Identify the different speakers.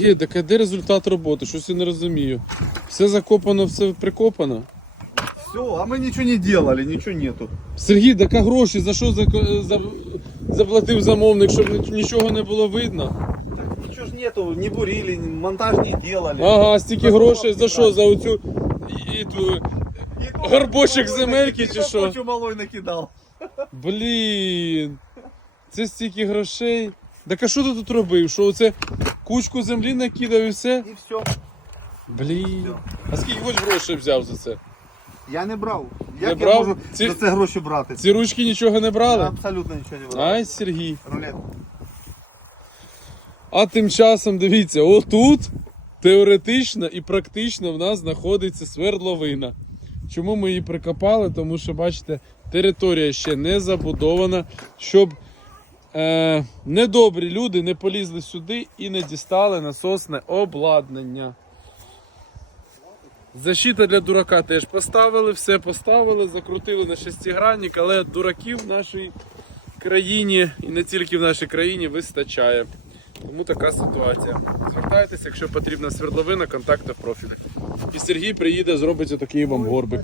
Speaker 1: Є, так а де результат роботи? Щось я не розумію. Все закопано, все прикопано.
Speaker 2: Все, а мы ничего не делали, ничего нету.
Speaker 1: Сергій, так а гроші за що за, за, заплатив замовник, щоб нічого не було видно?
Speaker 2: Так ничего ж нету, не бурили, монтаж не делали.
Speaker 1: Ага, стільки грошей за що? За оцю і, і ту. Горбочок земельки чи що?
Speaker 2: Горбочу малой накидал.
Speaker 1: Блін. Це стільки грошей. Так а що ти тут робив? Що оце кучку землі накидав і все?
Speaker 2: И все.
Speaker 1: Блін. А скільки хоч грошей взяв за це?
Speaker 2: Я не брав.
Speaker 1: Не
Speaker 2: Як
Speaker 1: брав?
Speaker 2: я можу
Speaker 1: Ці-
Speaker 2: за це гроші брати?
Speaker 1: Ці ручки нічого не
Speaker 2: Я
Speaker 1: брали?
Speaker 2: абсолютно нічого не брав.
Speaker 1: Ай, Сергій.
Speaker 2: Рулет.
Speaker 1: А тим часом дивіться, отут теоретично і практично в нас знаходиться свердловина. Чому ми її прикопали? Тому що, бачите, територія ще не забудована, щоб е, недобрі люди не полізли сюди і не дістали насосне обладнання. Защита для дурака теж поставили, все поставили, закрутили на шестигранник, але дураків в нашій країні і не тільки в нашій країні вистачає. Тому така ситуація. Звертайтеся, якщо потрібна свердловина, контакти в профілі. І Сергій приїде, зробить такий вам горбик.